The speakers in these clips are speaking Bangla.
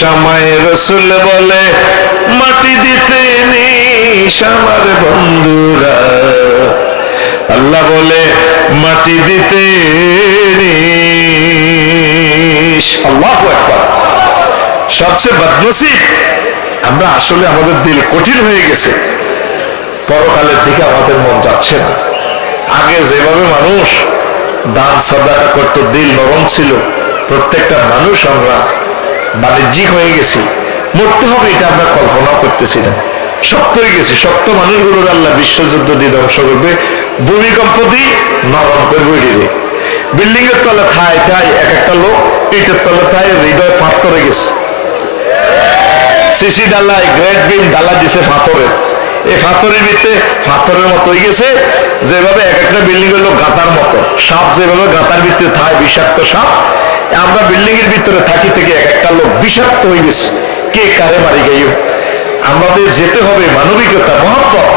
সময় রসুল বলে মাটি দিতে নিস আমার বন্ধুরা, আল্লাহ বলে মাটি দিতে নিস। আল্লাহু আকবার। সবচেয়ে বদনসিব আমরা আসলে আমাদের দিল কঠিন হয়ে গেছে, পরকালের দিকে আমাদের মন যাচ্ছে না। আগে যেভাবে মানুষ দান সাদাকা করতো, দিল নরম ছিল, প্রত্যেকটা মানুষ আমরা বাণিজ্যিক হয়ে গেছি। মরতে হবে এটা আমরা কল্পনা করতেছি না, শক্ত হয়ে গেছি। শক্ত মানুষগুলোর আল্লাহ বিশ্বযুদ্ধ দিয়ে ধ্বংস করবে, ভূমিকম্প দিয়ে নরম করবে। এটিরে বিল্ডিং এর তলে থায় থায় এক একটা লোক, ইটের তলে থায় হৃদয় ফাঁতরে গেছে। সিসি ডালায় গ্রেট বিম ডালা দিছে ফাঁতরের, এই ফাঁতরের ভিতরে ফাঁতরের মতো হয়ে গেছে। যেভাবে এক একটা বিল্ডিং হলো গাঁতার মতো, সাপ যেভাবে গাঁতার ভিতরে থায় বিষাক্ত সাপ, আমরা বিল্ডিং এর ভিতরে থাকি থেকে এক একটা লোক বিষাক্ত হয়ে গেছে। কে কারে মারি গাইও। আমাদের যেতে হবে মানবিকতা, মহব্বত,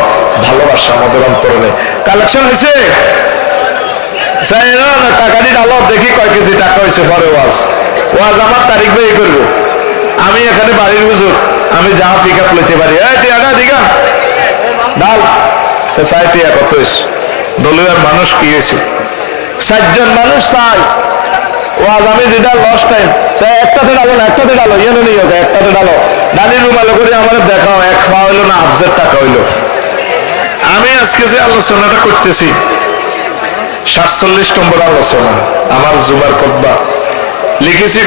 ভালোবাসা আমাদের অন্তরে। কালেকশন হয়েছে না টাকা দিন আলো দেখি কয় কেজি টাকা হয়েছে। পরে ওয়াজ আমার তারিখ ভাই করবো। আমি এখানে বাড়ির হুজুর, আমি যা পিক আপ লইতে পারি। দিঘা ডাল সোসাইটি কত দলীয় মানুষ কি হয়েছে, 60 জন মানুষ চাই ওয়াজ। আমি যেটা লস টাইম একটাতে ডালো না, একটাতে ডালো, ইয়ে নেই একটাতে ডালো। ডালির রুমালো করে আমার দেখাও, এক খাওয়া হইলো না 1000 টাকা হইলো। আমি আজকে যে আলোচনাটা করতেছি 47 নম্বর আলোচনা, আমার জুমার খুতবা লিখেছি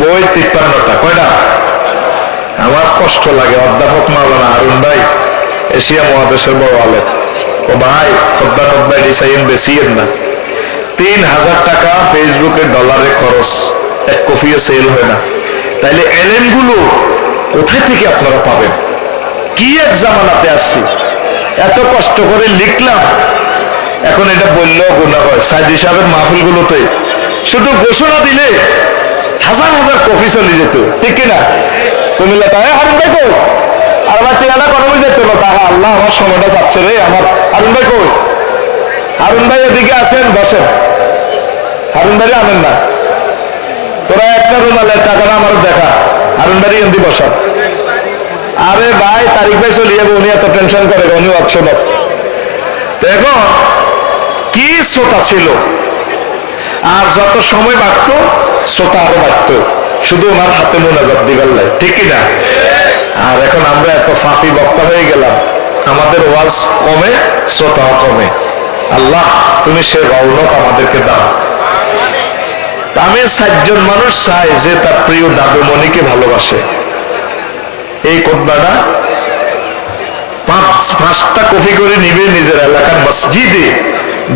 বই 53টা। কয়টা? আমার কষ্ট লাগে। অধ্যাপক মাওলানা হারুন ভাই, এশিয়া মহাদেশের বড় আলেম, ও ভাই খুতবা ডিসাইন বেশিয়েন না। 3000 টাকা ফেসবুকে ডলারে খরচ, এক কফিও সেল হয় না। তাইলে এলেম গুলো কোথায় থেকে আপনারা পাবেন? কি এক জামানাতে আসছি, এত কষ্ট করে লিখলাম, এখন এটা বললেও গুনাহ হয়। সাইদি সাহেবের মাহফিল গুলোতে শুধু ঘোষণা দিলে হাজার হাজার কফি চলে যেত, ঠিক কিনা? কুমিল্লাটা হারুন ভাই কই, আর আমার টিয়াটা কমে যেত না। তাহা আল্লাহ আমার সময়টা চাচ্ছে রে। আমার হারুন ভাই কই? হারুন ভাই এদিকে আছেন, বসেন। হারুন ভাই আনেন না, তোরা একটা রুমালের টাকাটা আমার দেখা। হারুন ভাই এমনি বসা। আরে ভাই তারিখ ভাই চলিয়ে যাবো, উনি এত টেনশন করে, উনি অপশন। দেখো কি শ্রোতা ছিল, আর যত সময় বাড়ত শ্রোতা আরো বাড়ত, শুধু ওনার হাতে মোনাজাত দিবার লাই, ঠিক কিনা? আর এখন আমরা এত ফাঁফি বক্তা হয়ে গেলাম, আমাদের ওয়াজ কমে, শ্রোতাও কমে। আল্লাহ তুমি সে রৌনক আমাদেরকে দাও। আমি 60 জন মানুষ চাই যে তার প্রিয় দাদুমণিকে ভালোবাসে। এই খুতবাটা 5টা কপি করে নিবে নিজের এলাকার মসজিদে,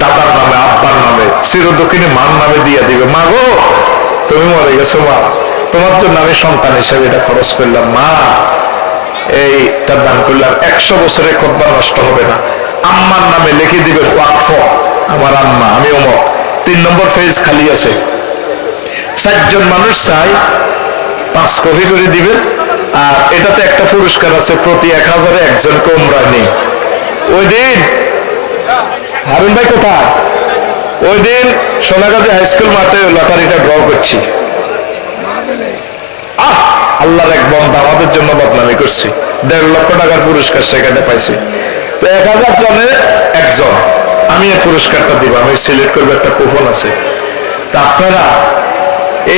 দাদার নামে, আব্বার নামে, চিরদক্ষিণী মার নামে দিয়ে দিবে। মা গো তুমি মরে গেছো, মা তোমার জন্য আমি সন্তান হিসেবে এটা খরচ করলাম, মা এইটা দান করলাম, 100 বছরের খুতবা নষ্ট হবে না। আম্মার নামে লিখে দিবে ওয়াকফ, আমার আম্মা, আমি অমুক। 3 নম্বর পেজ খালি আছে। 60 জন মানুষ চাই 5 কপি করে দিবে। আর এটাতে একটা পুরস্কার আছে, প্রতি 1000-এ একজনকে উমরায় নেই। ওই দিন হারুন ভাই কোথায়? ওই দিন সোনাগাজী হাই স্কুল মাঠে লটারিটা ড্র করছি। আল্লাহর এক বন্ধা আমাদের জন্য বদনামি করছি, 1.5 লক্ষ টাকার পুরস্কার সেখানে পাইছি। তো 1000 জনে একজন, আমি এই পুরস্কারটা দিব, আমি সিলেক্ট করবো, একটা কুপন আছে। তা আপনারা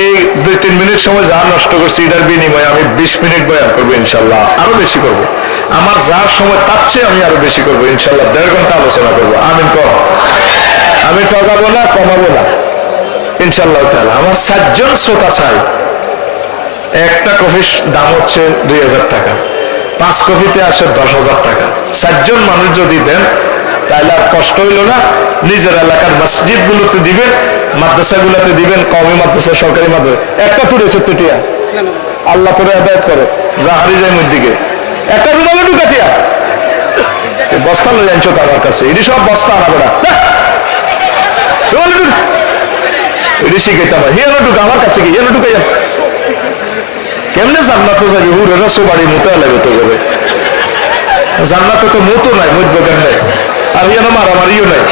এই 2-3 মিনিট সময় যা নষ্ট করছি, এটার বিনিময়ে আমি 20 মিনিট বয়ান করবো ইনশাল্লাহ, আরো বেশি করবো। আমার যার সময় তার চেয়ে আমি আরো বেশি করবো ইনশাল্লাহ। 1.5 ঘন্টা আলোচনা করবো। আমিন কর। আমি ঠকাবো না, কমাবো না ইনশাল্লাহ তাআলা। আমার 60 জন শ্রোতা চাই। একটা কফির দাম হচ্ছে 2000 টাকা, 5 কপিতে আসে 10,000 টাকা। 60 জন মানুষ যদি দেন তাহলে আর কষ্ট হইল না। নিজের এলাকার মসজিদ গুলোতে দিবেন, মাদ্রাসা গুলোতে দিবেন, কওমি মাদ্রাসা, সরকারি মাদ্রাসা। একটা তুলে 70 টিয়া, আল্লাহ তোরে হেদায়েত করে, যা হারি যায় মধ্যে একটা রুমালে ঢুকাতিয়া বস্তা লই আনছো তার কাছে, এটি সব বস্তা আনাবে না, এটি শিখাইতাম। হিয়ানো ঢুকা আমার কাছে, কি হিয়ানো ঢুকাই কেমনে জান্নাতে যাবে? হুরে রসো বাড়ি মুতে লাগে তো যাবে জান্নাতে, তো মতো নাই, মুতবো কেমনে? আর হিয়ানো মারামারিও নাই।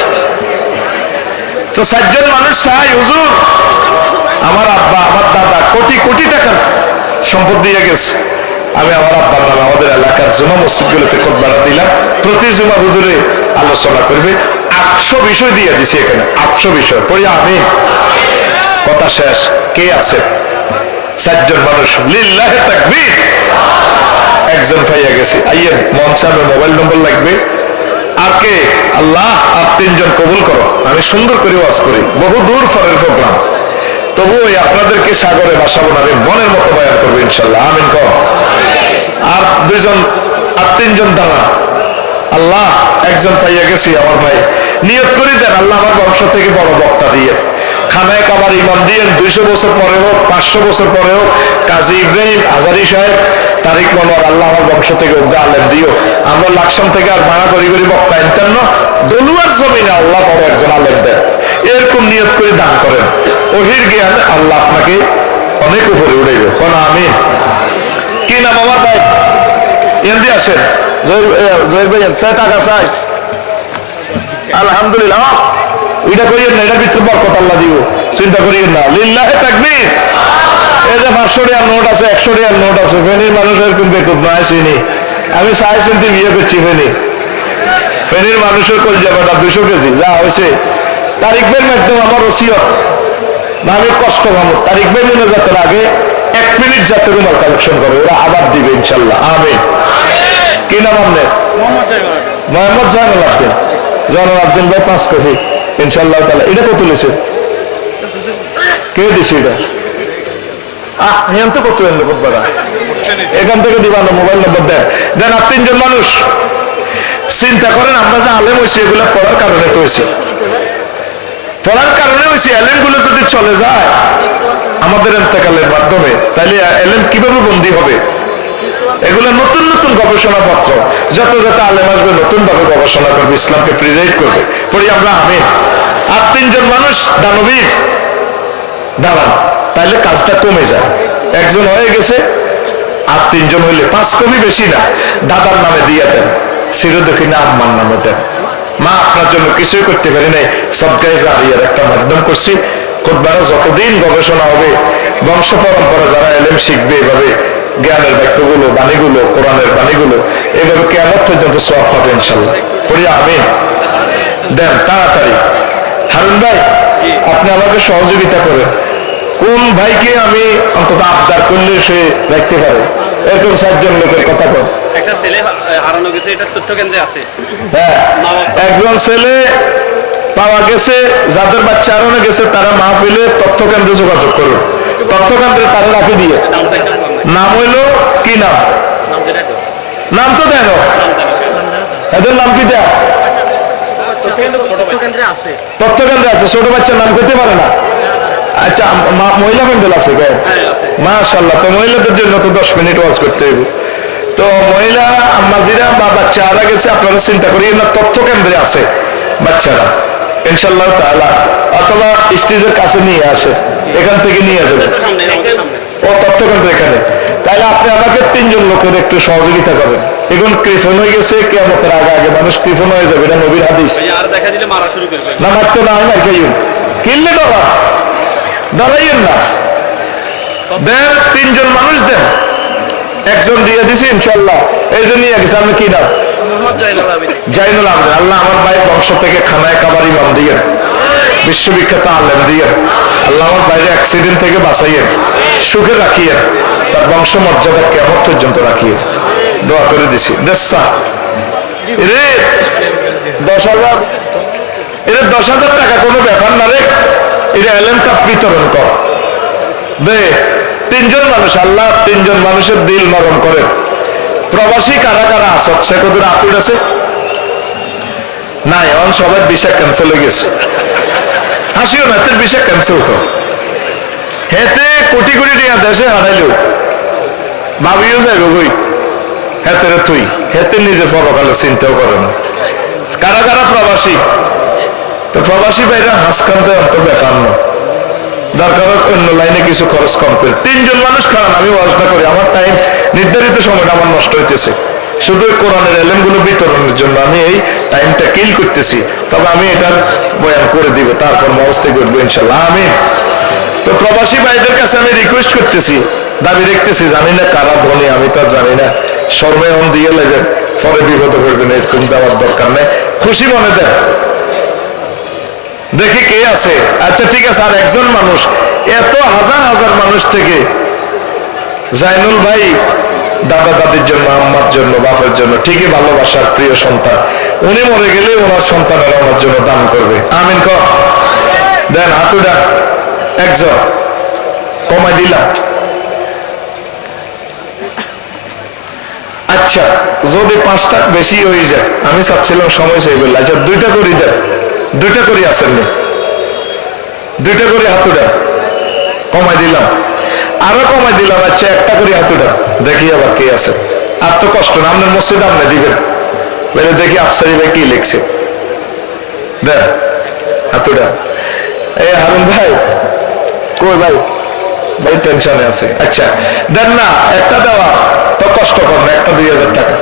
তো 60 জন মানুষ চাই, হুজুর আমার আব্বা, আমার দাদা কোটি কোটি টাকা সম্পদ দিয়ে গেছে। আমি আমার আব্বার নামে আমাদের এলাকার জুমা মসজিদগুলোতে খুতবাটা দিলাম, প্রতি জুমা হুজুরে আলোচনা করবে। 800 বিষয় দিয়ে দিছি এখানে, 800 বিষয় পড়ি আমি। কথা শেষ। কে আছে? 4 জন মানুষ। লিল্লাহে তাকবীর। একজন পাইয়া গেছি। আইয়েন মঞ্চে আমার মোবাইল নম্বর লাগবে। আর কে? আল্লাহ আর 3 জন কবুল করো। আমি সুন্দর করে ওয়াজ করি, বহু দূর পরের প্রোগ্রাম, তবুও আপনাদেরকে সাগরে ভাসাবো না, আমি মনের মতো বয়ান করবো ইনশাল্লাহ। আমিন কর। আর 2 জন আর 3 জন দাঁড়া। আল্লাহ একজন পাইয়া গেছি আমার ভাই। নিয়ত করে দেন আল্লাহ আমার বংশ থেকে বড় বক্তা দিয়ে খানায় কাবার ইমাম দিয়ে 200 বছর পরে হোক, 500 বছর পরে হোক, কাজী ইব্রাহিম আজারি সাহেব, তারিক মনোয়ার, আল্লাহ আমার বংশ থেকে অজ্ঞা আলেম দিও। আমরা লাকসাম থেকে আর ভাড়া করি করি বক্তা আনতেন না, দলুয়ার জমিনে আল্লাহ বড় একজন আলেম দেন। এরকম নিয়ত করে দান করেন, ওহির জ্ঞান আল্লাহ আপনাকে অনেক উপরে উঠাইবে। কোন আমিন। কি নাম আমার ভাই? এমনি আসেন জহির ভাই, টাকা চাই। আলহামদুলিল্লাহ। এটা করিয়েন না, এটার ভিতরে বরকত আল্লাহ দিব, চিন্তা করিয়েন না। লিল্লাহে তাকবীর। এই যে 500 টাকার নোট আছে, 100 টাকার নোট আছে, ফেনীর মানুষ এরকম বেকুব নয় চিনি। আমি 6.5 বিয়ে করছি ফেনীর মানুষের কলজাবাটা 200 কেজি যা হয়েছে। তারিক ভাইয়ের মাধ্যমে আমার ওসিয়ত, না আমি কষ্ট পাবো, তারিক ভাই মনে যাত্রার আগে 1 মিনিট যাতে রুমাল কালেকশন করে, ওরা আবার দিবে ইনশাল্লাহ। আমিন। কি নাম আপনার? মোহাম্মদ জাহানুল আবদিন। জাহানুল আবদিন ভাই 5 কপি ইনশাল্লাহ তাআলা। এটা কত লেছে? কে দিছে এটা? তো কত এলো বুধবার এখান থেকে দিবা না, মোবাইল নম্বর দেন। দেন আর 3 জন মানুষ। চিন্তা করেন আমরা যে আলেম হয়েছি এগুলো পড়ার কারণে তো হয়েছি, পড়ার কারণে হয়েছি। এলেম গুলো যদি চলে যায় আমাদের ইন্তেকালের মাধ্যমে, তাহলে এলেম কিভাবে বন্দী হবে? এগুলো নতুন নতুন গবেষণা পত্র, যত যত আলেম আসবে নতুন ভাবে গবেষণা করবে, ইসলামকে প্রিজাইড করবে। পড়ি আমরা আমিন। আর 3 জন মানুষ দানবীর দাঁড়ান, তাইলে কাজটা কমে যায়। একজন হয়ে গেছে, আর 3 জন হইলে 5 কপি বেশি না, দাদার নামে দিয়ে দেন, চিরদক্ষিণা আম্মার নামে দেন। মা আপনার জন্য কিছুই করতে পারি নাই, সদকায়ে জারিয়ার একটা মাধ্যম করছি। খুতবাটা যতদিন গবেষণা হবে, বংশ পরম্পরা যারা এলেম শিখবে, এভাবে জ্ঞানের বাক্যগুলো, বাণীগুলো, কোরআনের বাণীগুলো, এভাবে কিয়ামত পর্যন্ত সওয়াব পাবে ইনশাআল্লাহ। পড়ি আমিন। দেন তাড়াতাড়ি। হারুন ভাই আপনি আমাকে সহযোগিতা করেন, কোন ভাইকে আমি অন্তত আবদার করলে সে রাখতে পারে, এরকম 4 জন লোকের কথা কর। একটা ছেলে হারানো গেছে, এটা তথ্য কেন্দ্রে আছে। হ্যাঁ, একজন ছেলে পাওয়া গেছে, যাদের বাচ্চা হারানো গেছে তারা মাহফিলে তথ্য কেন্দ্রে যোগাযোগ করুন। তথ্য কেন্দ্রে তারা রাখি দিয়ে নাম হইলো কি নাম? নাম তো দেন, এদের নাম কি দেয়া? তথ্য কেন্দ্রে আছে, ছোট বাচ্চার নাম করতে পারে না। আচ্ছা, মহিলা প্যান্ডেল আছে? মাশাআল্লাহ। তো মহিলাদের জন্য তো 10 মিনিট ওয়াজ করতে হবে। তো মহিলা আম্মাজিরা বা বাচ্চা হারা গেছে, আপনারা চিন্তা করি না, তথ্য কেন্দ্রে আছে বাচ্চারা ইনশাআল্লাহ তাআলা, অথবা স্টেজের কাছে নিয়ে আসে, এখান থেকে নিয়ে যাবে ও তথ্য কেন্দ্র এখানে। তাইলে আপনি আমাকে 3 জন লোকের একটু সহযোগিতা করেন। এখন কৃপণ হয়ে গেছে, কিয়ামতের আগে আগে মানুষ কৃপণ হয়ে যাবে, এটা নবীর হাদিস। না মারতো না, হয় না কেউ কিনলে ডরা, ডরাইয়েন না। দেন 3 জন মানুষ দেন, একজন দিয়ে দিছি ইনশাআল্লাহ। এই যে নিয়ে গেছে, আমি কি নাম? জাইনুল আবদিন। আল্লাহ আমার ভাই বংশ থেকে খানায় কাবার ইমাম দিয়ে, বিশ্ববিখ্যাত আলেম দিয়ে, আল্লাহ আমার বাইরে অ্যাক্সিডেন্ট থেকে বাঁচাইয়েন, সুখে রাখিয়েন, তার বংশ মর্যাদা কিয়ামত পর্যন্ত রাখিয়ে দোয়া করে দিছি। 10,000 টাকা কোনো ব্যাপার না রে, এটা এলেমটা বিতরণ কর দে। 3 জন মানুষ, আল্লাহ 3 জন মানুষের দিল নরম করে। প্রবাসী কারা কারা আছে? সেকদুর আতুর আছে নাই? এখন সবাই ভিসা ক্যান্সেল হয়ে গেছে। হাসিও না, তোর ভিসা ক্যান্সেল তো হেতে কোটি কোটি টাকা দেশে হারাইলো, ভাবিও যাইব বই হেতে তুই হেতে নিজে পরকালে চিন্তাও করে না। কারা কারা প্রবাসী? তো প্রবাসী ভাইরা হাসকান্তে অন্ত ব্যাপার না, দরকার অন্য লাইনে কিছু খরচ কম করে। 3 জন মানুষ খারাপ, আমি ওয়াজটা করি, আমার টাইম নির্ধারিত সময়টা আমার নষ্ট হইতেছে, শুধু কোরআনের এলেম গুলো বিতরণের জন্য আমি এই টাইমটা কিল করতেছি। তবে আমি এটার বয়ান করে দিব, তারপর মস্তে করবো ইনশাল্লাহ। আমি তো প্রবাসী ভাইদের কাছে আমি রিকোয়েস্ট করতেছি, দাবি দেখতেছি, জানি না কারা ধনী, আমি তো আর জানি না। শর্মে অন দিয়ে লাগবেন, পরে বিপদ করবেন, এরকম দেওয়ার দরকার নেই। খুশি মনে দেন, দেখি কে আছে। আচ্ছা ঠিক আছে, আর একজন মানুষ, এত হাজার হাজার মানুষ থেকে জাইনুল ভাই দাদা দাদির জন্য, আম্মার জন্য, বাপের জন্য, ঠিকই ভালোবাসার প্রিয় সন্তান, উনি মরে গেলে ওনার সন্তানেরা ওনার জন্য দান করবে। আমিন কর, দেন হাতুডা একজন, কমাই দিলাম। আচ্ছা যদি 5টা বেশি হয়ে যায়, আমি চাচ্ছিলাম সময় সেই বললে, আচ্ছা 2টা করি দেন, 2টা করি আসেননি, 2টা করে হাতুডা কমাই দিলাম, আরো কমাই দিলাম। আচ্ছা 1টা করে হাতুডা, দেখি আবার কে আছে। আর তো কষ্ট না, আপনার মসজিদ আপনি দিবেন, বলে দেখি আফসারি ভাই কি লিখছে, দেন হাতুডা। এই হারুন ভাই কই ভাই, ভাই টেনশনে আছে। আচ্ছা দেন না, একটা দেওয়া তো কষ্টকর না, একটা 2000 টাকা।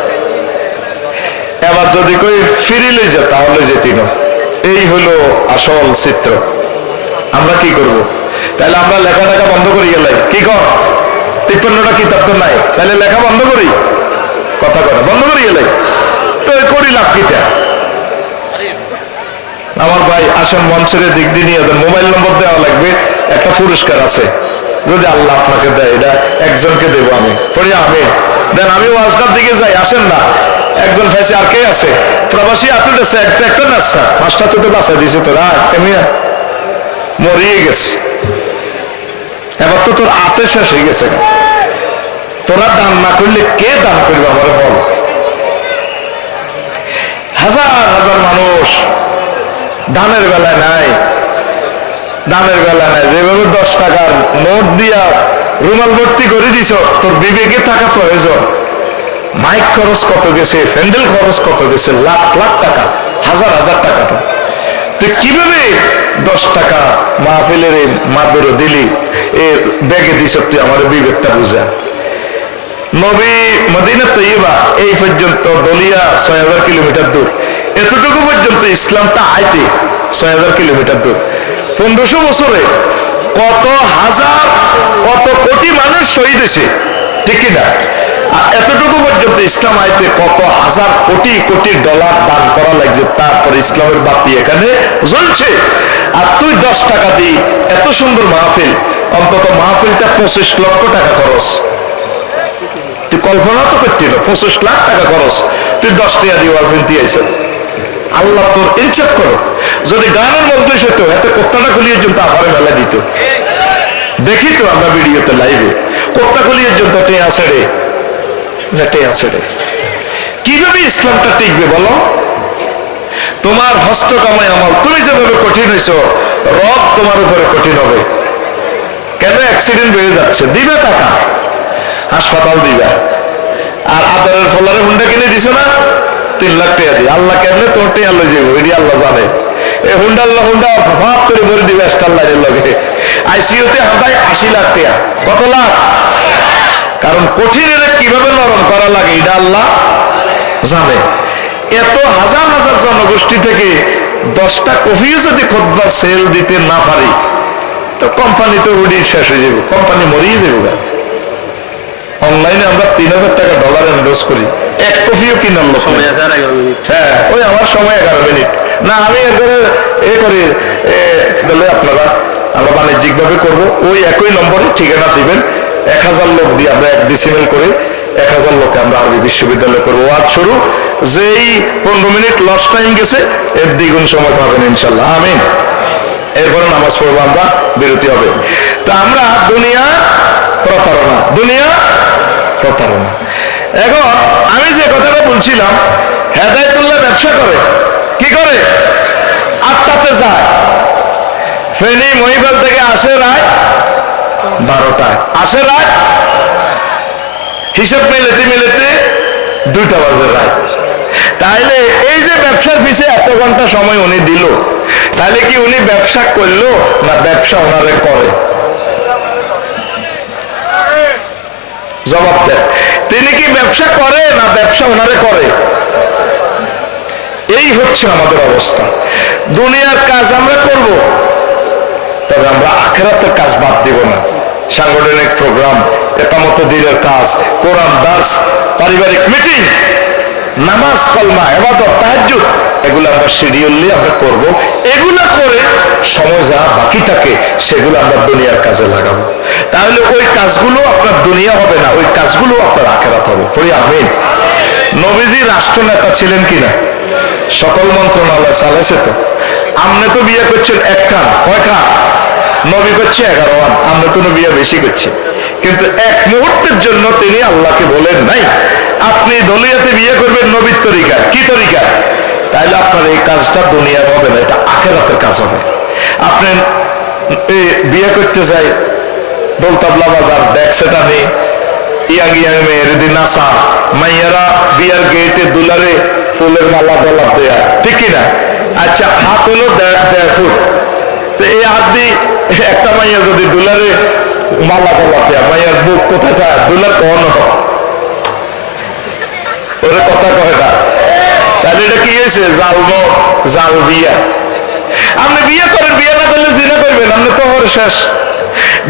এবার যদি কই ফিরিলে যে, তাহলে যেতি না। এই হলো আসল চিত্র। আমরা কি করব? তাহলে আমরা লেখা টাকা বন্ধ করি গেলে কি কর, 53টা কিতাব তো নাই, তাহলে লেখা বন্ধ করি, কথা কর বন্ধ করি গেলে তো করি লাভ কিটা? আমার ভাই আসেন মঞ্চের দিক দিয়ে নিয়ে যান, মোবাইল নম্বর দেওয়া লাগবে, একটা পুরস্কার আছে, যদি আল্লাহ আপনাকে দেয়, এটা একজনকে দেবো আমি পড়ি। আমি দেন, আমি ওয়াজটার দিকে যাই, আসেন না একজন ফাইসে। আর কে আছে? প্রবাসী আতুল আছে, একটা নাচা 5টা তো বাঁচাই দিয়েছে তোরা, এমনিয়া মরিয়ে গেছে। এবার তো তোর আতে শেষ হয়ে গেছে, তোরা দান না করলে কে দান করবে আমার বল? হাজার হাজার মানুষ দানের বেলায় নাই, দানের বেলা নাই। যেভাবে 10 টাকার নোট দিয়া রুমাল ভর্তি করে দিছ, তোর বিবেকে থাকা প্রয়োজন। মাইক খরচ কত গেছে, ফ্যান্ডেল খরচ কত গেছে, লাখ লাখ টাকা, হাজার হাজার টাকা। তুই কিভাবে 10 টাকা মাহফিলের মাদুরে দিলি, এ ব্যাগে দিছ, তুই আমার বিবেকটা বুঝা। নবী মদিনা তৈয়বা এই পর্যন্ত দলিয়া 6000 কিলোমিটার দূর, এতটুকু পর্যন্ত ইসলামটা আইতে 6000 কিলোমিটার দূর। 1500 বছরে কত হাজার কত কোটি মানুষ শহীদ হয়েছে, ঠিক কিনা? আর এতটুকু পর্যন্ত ইসলাম আইতে কত হাজার কোটি কোটি ডলার দান করা লাগছে, তারপর ইসলামের বাতি এখানে জ্বলছে। আর তুই 10 টাকা দিই এত সুন্দর মাহফিল, অন্তত মাহফিলটা 25 লক্ষ টাকা খরচ, তুই কল্পনা তো করতি না, 25 লাখ টাকা খরচ, তুই 10 টাকা দিয়ে ওয়াজ নিতে আইছ। আল্লাহ তোর ইনসাফ করো। যদি গানের মজলিস হতো, এতে কোত্তাটা খুলিয়ে জন্য আফারে মেলা দিত। দেখি তো আমরা ভিডিওতে লাইভে, কোত্তা খুলিয়ে জন্য টে আছে রে, টে আছে রে। কিভাবে ইসলামটা টিকবে বলো? তোমার হস্ত কামাই আমল, তুমি যেভাবে কঠিন হয়েছ, রব তোমার উপরে কঠিন হবে। কেন? অ্যাক্সিডেন্ট বেড়ে যাচ্ছে, দিবে টাকা, হাসপাতাল দিবা। আর আদরের ফলারে হুন্ডা কিনে দিছো না, 3 লাখ টাকা দিয়ে। আল্লাহ কেমনে তোর টেয়া লই যাবো, এটি আল্লাহ জানে। এই হুন্ডা ফাফ করে ভরে দিবে স্টার লাইনের লগে। আইসিইউতে হাঁটায় 80 লাখ টাকা। কত লাখ? কারণ কঠিনের কিভাবে নরম করা লাগে এটা আল্লাহ জানে। এত হাজার হাজার জনগোষ্ঠী থেকে 10টা কফিও যদি খুতবা সেল দিতে না পারি, তো কোম্পানি তো উড়ি শেষ হয়ে যাবে, কোম্পানি মরিয়ে যাবে। অনলাইনে আমরা 3000 টাকা ডলার এন্ডোর্স করি, 1 কফিও কিনার লোক। সময় আছে আর 11 মিনিট। হ্যাঁ, ওই আমার সময় 11 মিনিট না, আমি এ করি তাহলে আপনারা, আমরা বাণিজ্যিক ভাবে করবো। ওই একই নম্বরে ঠিকানা দিবেন, 1000 লোক দিয়ে আমরা 1 ডিসিমেল করে 1000 লোকে আমরা আরবি বিশ্ববিদ্যালয় করবো। ওয়াজ শুরু, যেই 15 মিনিট লস টাইম গেছে, এর দ্বিগুণ সময় পাবেন ইনশাল্লাহ। আমিন। এরপরে নামাজ পড়বো, আমরা বিরতি হবে। তো আমরা দুনিয়া প্রতারণা, দুনিয়া প্রতারণা। এখন আমি যে কথাটা বলছিলাম, হেদায়েতুল্লাহ ব্যবসা করে, কি করে? 8টাতে যায়, ফেনী মহিবাল থেকে আসে রাত 12টায়, আসে রাত, হিসাব মিলেতে মিলেতে 2টা বাজে রাত। তাইলে এই যে ব্যবসার পিছে এত ঘন্টা সময় উনি দিল, তাহলে কি উনি ব্যবসা করলো না ব্যবসা ওনারে করে? জবাব দেন, তিনি কি ব্যবসা করে না ব্যবসা ওনারে করে? এই হচ্ছে আমাদের অবস্থা। দুনিয়ার কাজ আমরা করব, তবে আমরা আখিরাতের কাজ বাদ দিব না। সাংগঠনিক প্রোগ্রাম একামত দিনের কাজ, কোরআন দার্স, পারিবারিক মিটিং, নামাজ, কলমা, ইবাদত, তাহাজ্জুদ, এগুলো আমরা শিডিউলি আমরা করব। এগুলো করে সময় যা বাকি থাকে সেগুলো আমরা দুনিয়ার কাজে লাগাবো। তাহলে ওই কাজগুলো আপনার দুনিয়া হবে না, ওই কাজগুলো আপনার আখিরাত হবে। পড়ি আমিন। নবীজি রাষ্ট্রনেতা ছিলেন কিনা? সকল মন্ত্রণালয় চালাইছে তো। আপনি তো বিয়ে করছেন এক খান, কয় খান? নবী করছে 11 খান। আমরা তো বিয়ে বেশি করছি, কিন্তু এক মুহূর্তের জন্য তিনি আল্লাহকে বলেন নাই আপনি দলিয়াতে বিয়ে করবেন নবীর তরিকা। কি তরিকা? তাইলে আপনার এই কাজটা দুনিয়ার হবে না, এটা আখিরাতের কাজ হবে। আপনি বিয়ে করতে চাই, ঢোল তাবলা বাজার, ডেক সেটা নেই, ইয়াং ইয়াং মেয়ের দিন নাচা, মাইয়ারা বিয়ার গেটে দুলারে ফুলের মালা গোলাপ দেয়া, ঠিক কিনা? আচ্ছা, হাত হলো 1.5 ফুট, তো এই হাত দিয়ে একটা মাইয়া যদি দুলারে মালা গোলাপ দেয়া, মাইয়ার বুক কোথায় থাকে? দুলার কখন ওরে কথা কয় না। তাহলে এটা কি হয়েছে? জাল বিয়া। আপনি বিয়ে করেন, বিয়ে না করলে জিনা করবেন, আপনি তো ওর শেষ।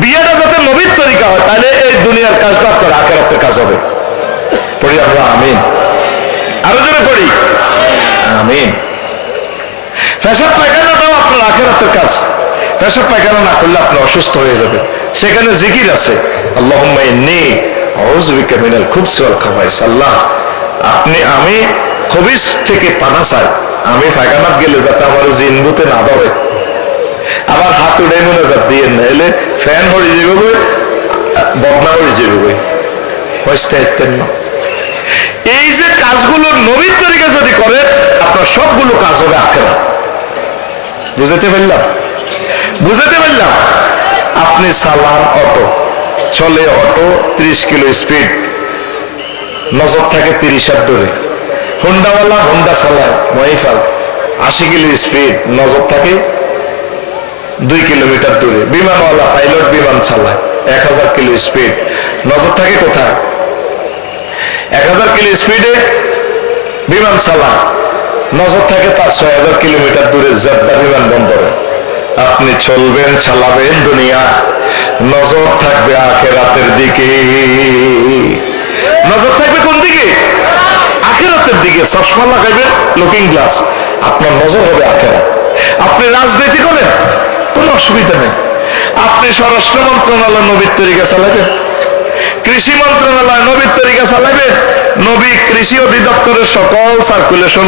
বিয়েটা যাতে নবীর তরিকা হয়, তাহলে এই দুনিয়ার কাজটা আপনার আখিরাতের কাজ হবে। পড়ি আমরা আমিন। আরো জোরে পড়ি আমিন। পেশাব পায়খানাটাও আপনার আখিরাতের কাজ। পেশাব পায়খানা না করলে আপনি অসুস্থ হয়ে যাবেন। সেখানে জিকির আছে, আল্লাহুম্মা ইন্নী আউযু বিকা মিনাল খুবসি ওয়াল খাবাইস। আল্লাহ, আমি খবিস থেকে পানা চাই, আমি পায়খানাত গেলে যাতে আমার জিন ভূতে না ধরে। আমার হাত উড়ে মোনাজাত দিয়ে নাইলে ফ্যান হয়ে যাবে, বদনা হয়ে যাবে। এই যে কাজগুলো নবীর তরিকা যদি করে, আপনার সবগুলো কাজ হবে আখিরাত। বুঝাতে পারলাম? বুঝাতে পারলাম? আপনি চালান অটো, চলে অটো 30 কিলো স্পিড, নজর থাকে 30 দূরে। হুন্ডাওয়ালা হুন্ডা চালায় মহিফাল 80 কিলো স্পিড, নজর থাকে 2 কিলোমিটার দূরে। বিমানওয়ালা পাইলট বিমান চালায় 1000 কিলো স্পিড, নজর থাকে কোথায়? 1000 কিলো স্পিডে বিমান চালায়, নজর থাকে তার 6000 কিলোমিটার দূরে জেদ্দা বিমান বন্দরে। আপনি চলবেন, চালাবেন দুনিয়া, নজর থাকবে আখিরাতের দিকে। নজর থাকবে কোন দিকে? আখিরাতের দিকে। চশমা লাগাইবেন, লুকিং গ্লাস, আপনার নজর হবে আখিরাত। আপনি রাজনীতি করেন, কোনো অসুবিধা নেই। আপনি স্বরাষ্ট্র মন্ত্রণালয় নবীর তরিকা চালাবেন, কৃষি মন্ত্রণালয় নবীর তরিকা চালাবেন। নবী কৃষি অধিদপ্তরের সকল সার্কুলেশন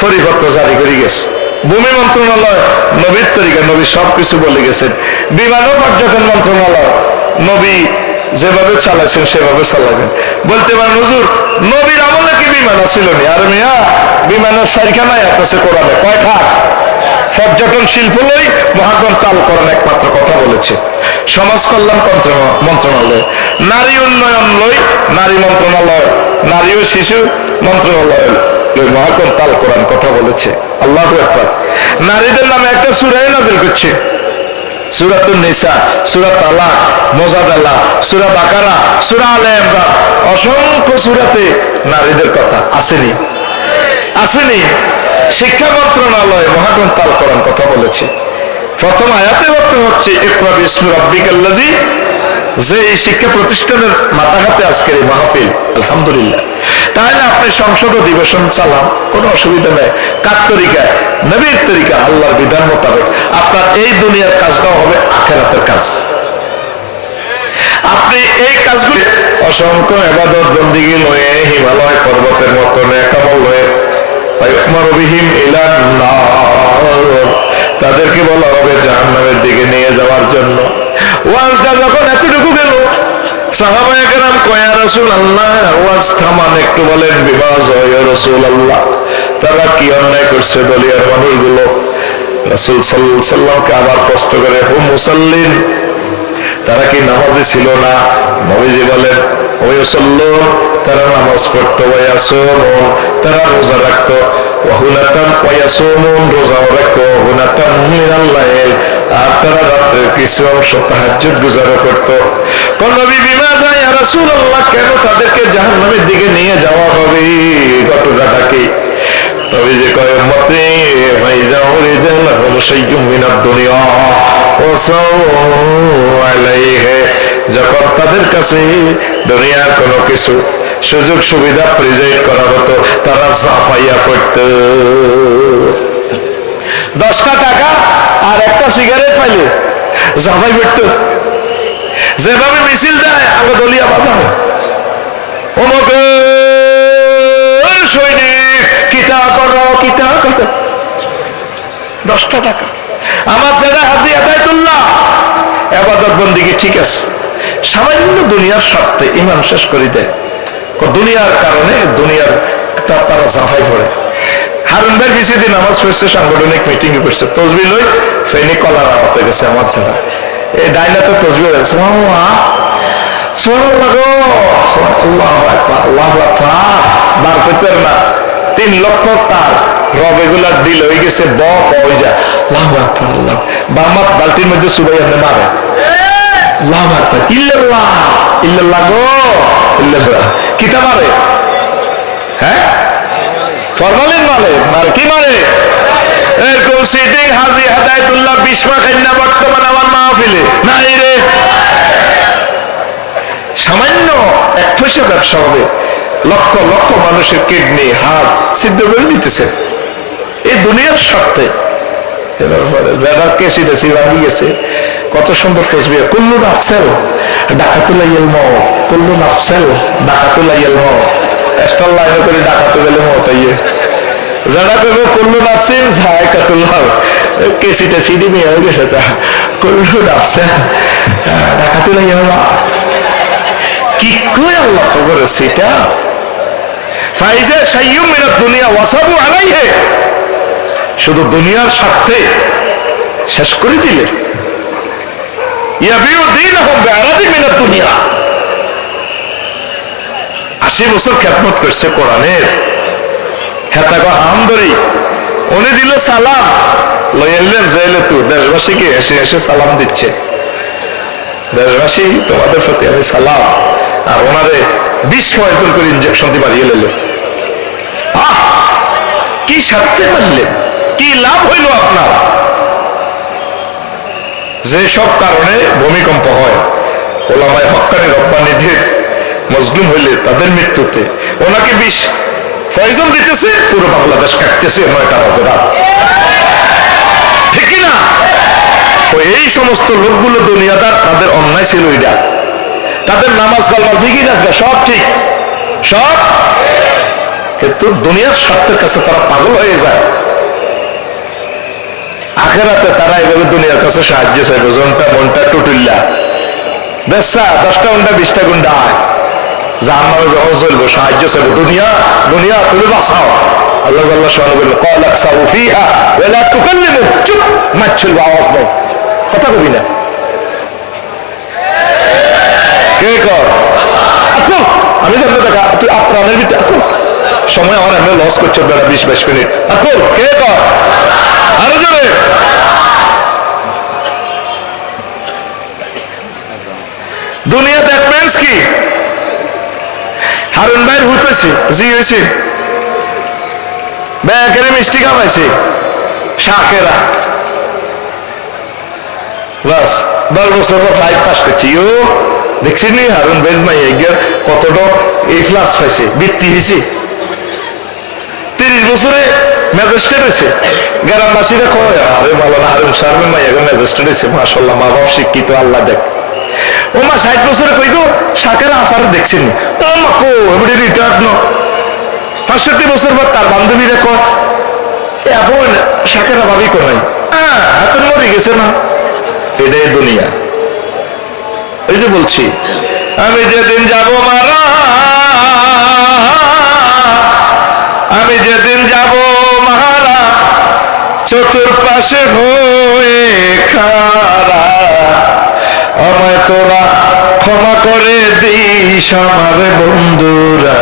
পরিপত্র জারি করে গেছে। ভূমি মন্ত্রণালয় নবীর তরিকা, নবী সবকিছু বলে গেছেন। বিমান ও পর্যটন মন্ত্রণালয় নবী যেভাবে চালাইছেন সেভাবে চালাবেন। বলতে পারেন হুজুর নবীর আমলে কি বিমান ছিল নি? আর মিয়া বিমানের 4খানায় আছে কোরআনে, কয় খান? পর্যটন শিল্প লই মহাগ্রন্থ আল কোরআন একমাত্র কথা বলেছে। সমাজ কল্যাণ মন্ত্রণালয়, নারী উন্নয়ন লই নারী মন্ত্রণালয়, নারী ও শিশু মন্ত্রণালয় লই মহাগ্রন্থ আল কোরআন কথা বলেছে। আল্লাহু আকবার। নারীদের নামে একটা সূরা নাযিল করছে, সূরাতুন নিসা, সূরা তালাক, মুজাদালা, সূরা বাকারা, সূরা আলে ইমরান, অসংখ্য সূরাতে নারীদের কথা আসেনি? আসেনি? শিক্ষা মন্ত্রণালয় মহাগ্রন্থ আল কোরআন কথা বলেছে। প্রথম আয়াতে অর্থ হচ্ছে ইকরা বিসমি রাব্বিকাল্লাযী, যে এই শিক্ষা প্রতিষ্ঠানের মাথা হাতে আজকের এই মাহফিল, আলহামদুলিল্লাহ। তাহলে আপনি সংসদ অধিবেশন চালান, কোনো অসুবিধা নেই। কার তরিকা? নবীর তরিকা, আল্লাহর বিধান মোতাবেক। আপনার এই দুনিয়ার কাজটাও হবে আখিরাতের কাজ। আপনি এই কাজগুলি অসংখ্য ইবাদত বন্দেগী লয়ে হিমালয় পর্বতের মতো নেকামল লয়ে তাদেরকে বলা হবে জাহান্নামের দিকে নিয়ে যাওয়ার জন্য। ওয়াজটা যখন এতটুকু গেল, সাহাবায়ে কেরাম কয় ইয়া রাসূলুল্লাহ, ওয়াজ থামান, একটু বলেন বিবাজ ইয়া রাসূলুল্লাহ, তারা কি অন্যায় করছে দলিয়ার মানুষগুলো? রাসূল সাল্লাল্লাহু আলাইহি সাল্লামকে আবার প্রশ্ন করে, হুম মুসাল্লিন, তারা কি নামাজি ছিল না? নবীজি বলেন ওয়াসাল্লু, তারা নামাজ পড়তো, ওয়ায়াসুমুন, তারা রোজা রাখতো, ওয়াহুনাতাম ওয়ায়াসুমুন, রোজা রাখতো, ওয়াহুনাতাম মিনাল লাইল, আর তারা রাতের কিছু অংশ তাহাজ্জুদ গুজারও করতো। কোন নবী বিমাজা ইয়া রাসূলুল্লাহ, কেন তাদেরকে জাহান্নামের দিকে নিয়ে যাওয়া হবে? ঘটনাটা কি? নবীজি কয় উম্মতি ফাইজাউ মুরিদিন লাহুম শাইয়্যুম মিনাদ দুনিয়া ওয়া সাউ আলাইহি, যখন তাদের কাছে দুনিয়ার কোনো কিছু সুযোগ সুবিধা প্রেজেন্ট করা হতো তারা জাফাইয়া পড়ত। 10টা টাকা আর একটা সিগারেট পাইলে জাফাই পড়ত। যেভাবে মিছিল দেয় আগে দলিয়া বাজানো, অমুকের সৈনিক কিতা করো কিতা করো, 10টা টাকা। আমার যারা হাজী হেদায়েতুল্লাহ ইবাদত বন্দেগী ঠিক আছে, সামান্য দুনিয়ার স্বার্থে ইমান শেষ করে দেয়, দুনিয়ার কারণে দুনিয়ার তারা জাফাই পড়ে। হারুন ভাই পিছিয়ে দিন নামাজ পড়ছে, সাংগঠনিক মিটিং এ করছে, তসবি লই ফেনি কলার আওয়াতে গেছে আমার ছেলে, এই ডাইনাতে তসবি হয়েছে বার করতে না, 3 লক্ষ তার রব এগুলার ডিল হয়ে গেছে, বফ হয়ে যায় বামাত বালতির মধ্যে সুবাই আপনি মারে ইল্লাল্লাহ ইল্লাল্লাহ গো ইল্লাল্লাহ কিতা মারে, হ্যাঁ ফরমালিন মারে কি মারে, এরকম সিটিং হাজী হেদায়েতুল্লাহ বিস্মা খান্না বর্তমান আমার মাহফিলে নাই রে। সামান্য 1 পয়সা ব্যবসা হবে, লক্ষ লক্ষ মানুষের কিডনি হার্ট সিদ্ধ করে দিতেছে এই দুনিয়ার স্বার্থে। যারা কেসি টেসি ভাঙি গেছে, কত সুন্দর তসবিহ, কুল্লু নাফসেল ডাকাতুলাইয়াল মওত, কুল্লু নাফসেল ডাকাতুলাইয়াল মওত, এক্সট্রা লাইন করে ডাকাতে গেলে মওত আইয়ে, যারা কইব কুল্লু নাফসিন যায়কাতুল্লাহ, কেসি টেসি দিবি হয়ে গেছে, তা কুল্লু নাফসেল ডাকাতুলাইয়াল মওত কি কই আল্লাহ তো করেছে এটা। ফাইজা শাইয়্যুম মিনাদ দুনিয়া ওয়াসাবু আলাইহি, শুধু দুনিয়ার স্বার্থে শেষ করে দিলে। ইয়াবিউ দীনহুম বিআরাদি মিনাদ দুনিয়া, 80 বছর খেদমত করছে কোরআনের, হেতাগো হামদরি, উনি দিল সালাম, লইলেন যাইলে তো দেশবাসীকে এসে এসে সালাম দিচ্ছে, দেশবাসী তোমাদের প্রতি আমি সালাম, আর ওনারে 20 পয়জন করে ইঞ্জেকশন দিয়ে বাড়িয়ে লেল। কি স্বার্থে মানলেন, কি লাভ হইল আপনার? যে সব কারণে ভূমিকম্প হয়, ওলামায়ে হক্কানি রব্বানীদের মজলুম হইলে তাদের মৃত্যুতে ওনাকে 20 পয়জন দিতেছে, পুরো বাংলাদেশ কাটতেছে 9টা বাজে রাত, ঠিক কিনা? এই সমস্ত লোকগুলো দুনিয়াদার, তাদের অন্যায় ছিল এটা, তাদের নামাজ কালমা জিকির আজকাল সব ঠিক সব, কিন্তু দুনিয়ার স্বার্থের কাছে তারা পাগল হয়ে যায়। আখেরাতে তারা এভাবে দুনিয়ার কাছে সাহায্য চাইবে, জনটা মনটা টুটুল্লা বেসা 10টা গুন্ডা 20টা গুন্ডা হয়, জাহান্নামে যখন চলবে সাহায্য চাইবে, দুনিয়া দুনিয়া তুমি বাঁচাও। আল্লাহ জাল্লাহ শাআনহু বলেন ক্বালা আকসাউ ফিহা ওয়া লা তুকাল্লিমু, চুপ মাচ্ছিল আওয়াজ দাও, কথা কবি না, কে কর আতকো, আমি জানবো দেখা তুই আত্রানের ভিতরে আতকো, সময় আমার এমনি লস করছো 20-22 মিনিট, আতকো কে কর আরো জোরে। দুনিয়া দেখবেন্স কি হারুন ভাইয়ের হইতেছে জি হয়েছে, ব্যাকের মিষ্টি খাওয়াইছে শাকেরা, বাস 10 বছর পর 5 পাস করছি। ও দেখছিনি হারুন ভাই মাইয়া কতটা এই ক্লাস পাইছে, বৃত্তি হয়েছে, 30 বছরে ম্যাজিস্ট্রেট হয়েছে। গ্রামবাসীরা কয় আরে ভালো না, হারুন সাহেব মাইয়া ম্যাজিস্ট্রেট হয়েছে, মাশাআল্লাহ, মা বাপ শিক্ষিত, আল্লাহ দেখ। ও মা 60 বছরে কই গো শাকেরা আফার দেখছেন, ও মা কো এবারে রিটায়ার্ড ন, 65 বছর পর তার বান্ধবীরা কয় এমন শাকেরা ভাবি কো নাই, এত মরে গেছে না। এটাই দুনিয়া। এই যে বলছি আমি যেদিন যাব মারা, আমি যেদিন যাব মারা, চতুর্পাশে হয়ে খাড়া, আমায় তোরা ক্ষমা করে দিস আমার বন্ধুরা।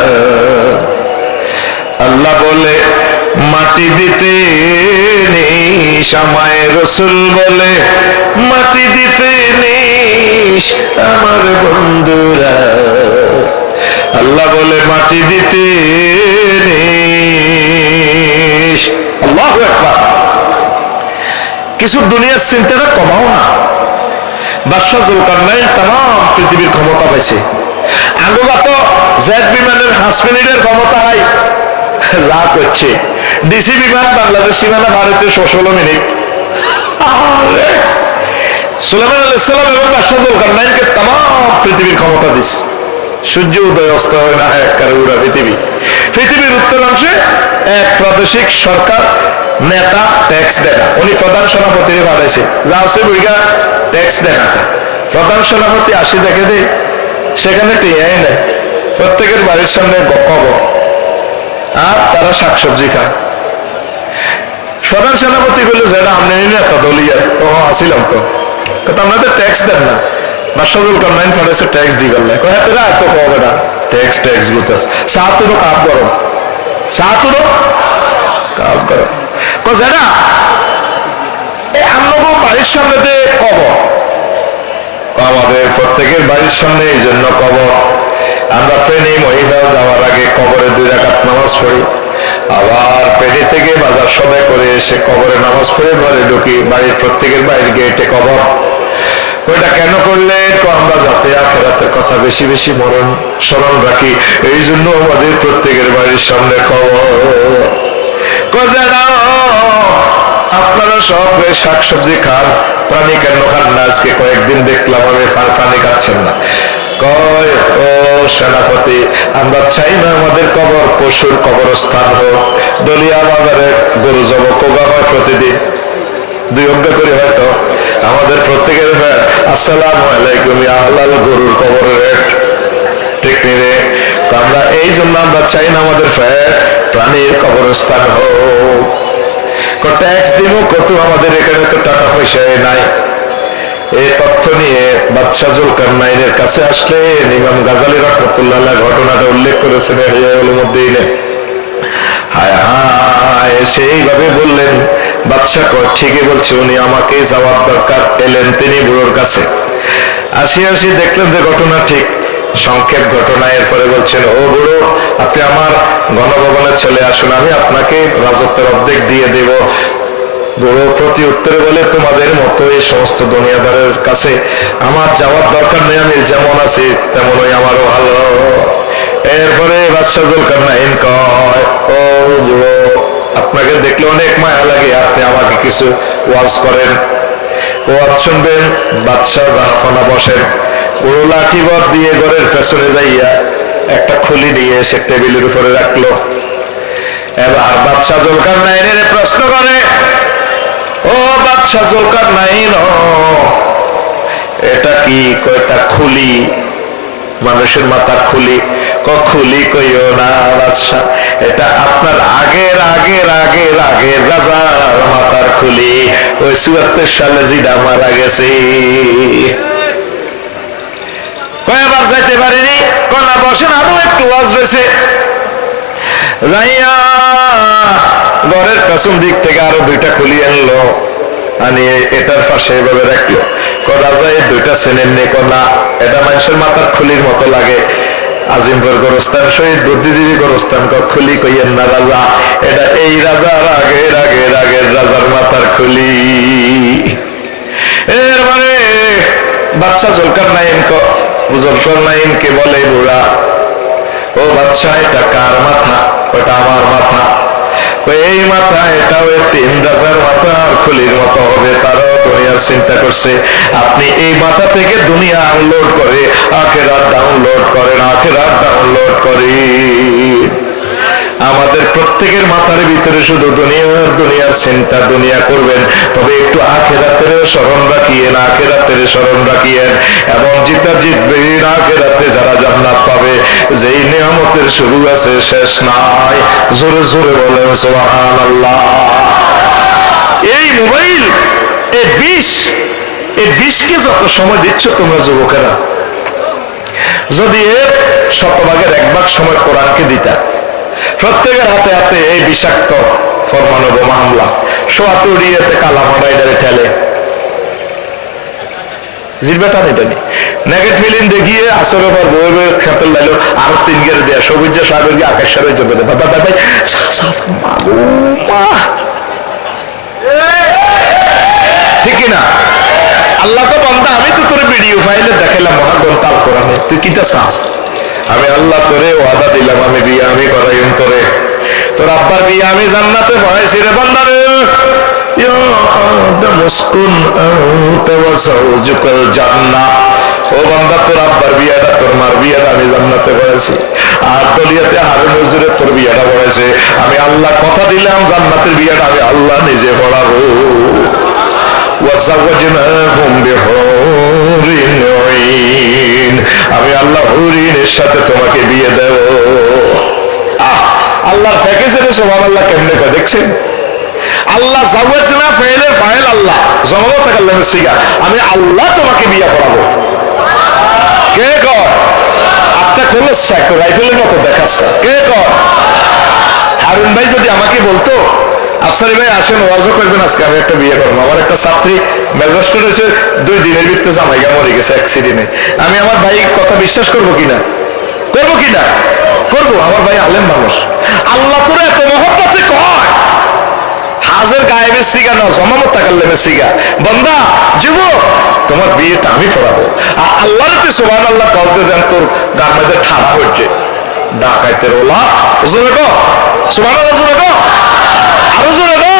আল্লাহ বলে মাটি দিতে নিস আমায়, রসুল বলে মাটি দিতে নিস আমার বন্ধুরা। আল্লাহ বলে মাটি দিতে নিস, আল্লাহু আকবার। কিছু দুনিয়ার চিন্তাটা কমাও না। বাদশাহ জুলকারনাইন তাম পৃথিবীর ক্ষমতা পাইছে। আগুবা তো জেট বিমানের 5 মিনিটের ক্ষমতা হয়, যা করছে। ডিসি বিমান বাংলাদেশ সীমানা ভারতের 16 মিনিট। সুলাইমান আলাইহিস সালাম এবং বাদশাহ জুলকারনাইনকে তাম পৃথিবীর ক্ষমতা দিচ্ছে। সূর্য উদয় অস্ত হয় না একবারে পুরা পৃথিবী। পৃথিবীর উত্তরাংশে এক প্রাদেশিক সরকার নেতা ট্যাক্স দেয় না, উনি প্রধান সেনাপতি বানাইছে, যা আছে বইগা ট্যাক্স দেয় না। প্রধান সেনাপতি আসি দেখে দেয়, সেখানে টিয়াই নেয়। প্রত্যেকের বাড়ির সামনে কবর, আর তারা শাকসবজি খায়। প্রধান সেনাপতি বললো যেটা আপনি নেতা দলীয় ও আসিলাম তো, আপনাদের ট্যাক্স দেন না। বাদশাহ জুলকারনাইন ফারেছে ট্যাক্স দি গেল, কহেরা এত কবে না ট্যাক্স ট্যাক্স গুতাস চা তুলো কাপ গরম, চা তুলো কাপ গরম। যেটা আমরা বাড়ির সামনে দিয়ে কবর, আমাদের প্রত্যেকের বাড়ির সামনে এই জন্য কবর। আমরা ফেনী মহিলা যাওয়ার আগে কবরে 2 রাকাত নামাজ পড়ি, আবার পেড়ি থেকে বাজার সদাই করে এসে কবরে নামাজ পড়ে ঘরে ঢুকি। বাড়ির প্রত্যেকের বাইরে গেটে কবর। ওইটা কেন করলে আমরা যাতে আখিরাতের কথা বেশি বেশি স্মরণ রাখি, এই জন্য আমাদের প্রত্যেকের বাড়ির সামনে কবর। আপনারা সব শাকসবজি খান, প্রাণী কেন খান না? আজকে কয়েকদিন দেখলাম আমি প্রাণী খাচ্ছেন না। কয় ও সেনাপতি, আমরা চাই না আমাদের কবর পশুর কবরস্থান হোক। দলিয়া বাজারে গরু জবক হয় প্রতিদিন 2 অজ্ঞা করে, হয়তো আমাদের প্রত্যেকের আসসালামু আলাইকুম আহলাল গরুর কবরের রেট ঠিক নিরে। আমরা এই জন্য আমরা চাই না আমাদের প্রাণীর কবরস্থান হোক। ট্যাক্স দিব কত, আমাদের এখানে তো টাকা পয়সা নাই। এই তথ্য নিয়ে বাদশাহ জুলকারনাইনের কাছে আসলে ইমাম গাজালি রাহমাতুল্লাহ ঘটনাটা উল্লেখ করেছেন ইহয়াউল মুদ্দিন। হায় হায়, সেইভাবে বললেন। বাদশাহ ঠিকই বলছে, উনি আমাকে যাওয়ার দরকার। এলেন তিনি বুড়োর কাছে, আসি দেখলেন যে ঘটনা ঠিক। সংক্ষেপ ঘটনা। এরপরে বলছেন, ও বুড়ো, আপনি আমার গণভবনে চলে আসুন, আমি আপনাকে রাজত্বের অর্ধেক দিয়ে দেব। বুড়ো প্রতি উত্তরে বলে, তোমাদের মতো এই সমস্ত দুনিয়াদারের কাছে আমার যাওয়ার দরকার নেই, আমি যেমন আছি তেমনই আমারও ভালো। এরপরে বাদশাহ জুলকারনাইন কয়, ও বুড়ো, আপনাকে দেখলে অনেক মায়া লাগে, আপনি আমাকে কিছু ওয়াজ করেন। ওয়াজ শুনবেন? বাদশাহ জাহাফনা বসেন। বুড়ো লাঠি বর দিয়ে ঘরের পেছনে যাইয়া একটা খুলি নিয়ে এসে টেবিলের উপরে রাখলো। এবার বাদশাহ জুলকারনাইনের প্রশ্ন করে, ও বাদশাহ জুলকারনাইন, এটা কি? কয়টা খুলি, মানুষের মাথার খুলি। খুলি কইও না বাদশাহ, এটা আপনার আগের আগের আগের আগের রাজার মাথার খুলি, ওই ৭৪ সালে জিডা মারা গেছে। কয়বার যাইতে পারিনি, কনা বসেন, আরো একটু ওয়াজ রয়েছে। যাইয়া ঘরের পেছন দিক থেকে আরো 2টা খুলি আনলো, আনি এটার পাশে এভাবে রাখলো। রাজা এই 2টা চেনেন নি? না, এটা মানুষের মাথার খুলির মতো লাগে। আজিমপুর গোরস্থান, শহীদ বুদ্ধিজীবী গোরস্থান, খুলি কইয়েন না রাজা, এটা এই রাজার আগের আগের আগের রাজার মাথার খুলি। এরপরে বাদশাহ জুলকারনাইনকে বলে, বুড়া, ও বাদশাহ, এটা কার মাথা? ওটা আমার মাথা। এই মাথা, এটা ওই 3 রাজার মাথা আর খুলির মতো হবে। তারাও দুনিয়ার চিন্তা করছে, আপনি এই মাথা থেকে দুনিয়া আনলোড করে আখিরাত ডাউনলোড করেন, আখিরাত ডাউনলোড করে। আমাদের প্রত্যেকের মাথার ভিতরে শুধু দুনিয়ার চিন্তা, দুনিয়া করবেন, তবে একটু আখিরাতের স্মরণ রাখিয়েন, আখিরাতের স্মরণ রাখিয়েন। এবং জিতা জিতবেন, আখিরাতে যারা জান্নাত পাবে, যেই নিয়ামতের শুরু আছে শেষ নাই। জোরে জোরে বলেন সুবহানাল্লাহ। এই মোবাইল, এই বিষকে যত সময় দিচ্ছ তোমরা যুবকেরা, যদি এর 100 ভাগের 1 ভাগ সময় কোরআনকে দিতা, প্রত্যেকের হাতে হাতে এই বিষাক্ত পরমাণু বোমা হামলা, সোয়াতে উড়িয়েতে কালা ফাটাইডারে ঠেলে জিরবেটা নেটানি নেগেট ফিলিং দেখিয়ে আসলে পর বই বই খেতে লাইলো আর 3 গেরে দেয়া সবুজ সাগর গিয়ে আকাশের জন্য বাবা বাবা ঠিক কিনা? আল্লাহ তো বান্দা আমি তো তোর ভিডিও ফাইলে দেখাইলাম মহাগ্রন্থ আল কোরআনে, তুই কিটা চাস? আমি আল্লাহ তোরে ওয়াদা দিলাম আমি বিয়ে আমি করাইম তোরে, তোর আব্বার বিয়ে আমি জান্নাতে পড়াইছি রে বান্দা রে। ইয়া আদম উসকুন আনতা ওয়া যাওজুকাল জান্নাহ, ও বান্দা তোর আব্বার বিয়েটা তোর মার বিয়েটা আমি জান্নাতে পড়াইছি, আর দলিয়াতে হারুন হুজুরের তোর বিয়েটা পড়াইছে। আমি আল্লাহ কথা দিলাম জান্নাতের বিয়েটা আমি আল্লাহ নিজে পড়াবো। ওয়াজাওয়াজনাহুম বিহুরিন আইন, আমি আল্লাহ হুরিনের সাথে তোমাকে বিয়ে দেব। আল্লাহর প্যাকেজে সুবহানাল্লাহ কেমনে কয় দেখছেন? আল্লাহ জাওয়াজনা ফাইলের ফাইল আল্লাহ জমাও তাকাল্লামের সিগা, আমি আল্লাহ তোমাকে বিয়ে পড়াবো। কে কয়? আপনি খোলস একটা রাইফেলের মতো দেখাচ্ছে, কে কয়? হারুন ভাই যদি আমাকে বলতো আফসারি ভাই আসেন ওয়াজও করবেন আজকে, আমি একটা বিয়ে করবো, আমার একটা ছাত্রী ম্যাজিস্ট্রেট হয়েছে 2 দিনের ভিতরে জামাইগা মরে গেছে অ্যাক্সিডেন্টে, আমি আমার ভাই কথা বিশ্বাস করবো কিনা? করবো কিনা? করবো। আমার ভাই আলেম মানুষ। আল্লাহ তোরা এত মহব্বতে কয় হাজের গায়েবের সিগা না জমামত তাকাল্লামের সিগা, বান্দা যুবক তোমার বিয়েটা আমি পড়াবো। আর আল্লাহর তুই সুবহানাল্লাহ কলতে যান তোর গার মধ্যে ঠাড়া হচ্ছে ডাকাইতের ওলা জোরে কো সুবহানাল্লাহ, জোরে কো, আরো জোরে কো,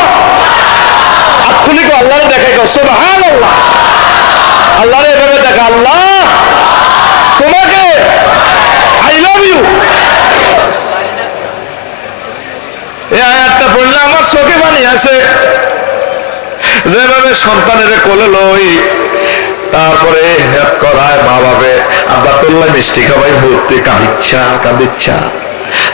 আতখুলি কো, আল্লাহরে দেখাই কো সুবহানাল্লাহ, আল্লাহরে এভাবে দেখা, আল্লাহ তোমাকে আই লাভ ইউ। এই আয়াতটা পড়লে আমার চোখে পানি আসে। যেভাবে সন্তানের কোলে লই, তারপরে হেল্প করায় মা বাপে, আব্বাতুল্লাহ মিষ্টি খাবাই ভর্তি কাঁদিচ্ছা কাঁদিচ্ছা।